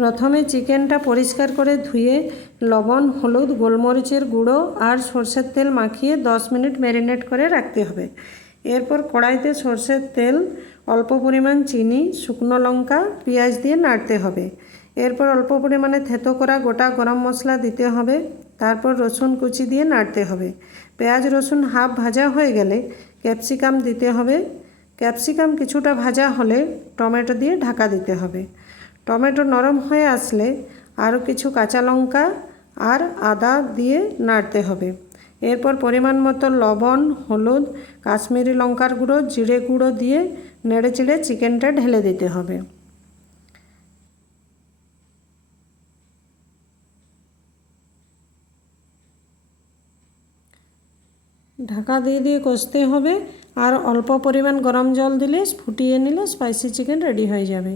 প্রথমে চিকেনটা পরিষ্কার করে ধুয়ে লবণ, হলুদ, গোলমরিচের গুঁড়ো আর সরষের তেল মাখিয়ে 10 মিনিট ম্যারিনেট করে রাখতে হবে। এরপর কড়াইতে সরষের তেল, অল্প পরিমাণ চিনি, শুকনো লঙ্কা, পেঁয়াজ দিয়ে নাড়তে হবে। এরপর অল্প পরিমাণে থেতো করা গোটা গরম মশলা দিতে হবে। তারপর রসুন কুচি দিয়ে নাড়তে হবে। পেঁয়াজ রসুন হাফ ভাজা হয়ে গেলে ক্যাপসিকাম দিতে হবে। ক্যাপসিকাম কিছুটা ভাজা হলে টমেটো দিয়ে ঢাকা দিতে হবে। টমেটো নরম হয়ে আসলে আরও কিছু কাঁচা লঙ্কা আর আদা দিয়ে নাড়তে হবে। এরপর পরিমাণ মতো লবণ, হলুদ, কাশ্মীরি লঙ্কার গুঁড়ো, জিরে গুঁড়ো দিয়ে নেড়ে চেড়ে চিকেনটা ঢেলে দিতে হবে। ঢাকা দিয়ে দিয়ে কষতে হবে আর অল্প পরিমাণ গরম জল দিলে ফুটিয়ে নিলে স্পাইসি চিকেন রেডি হয়ে যাবে।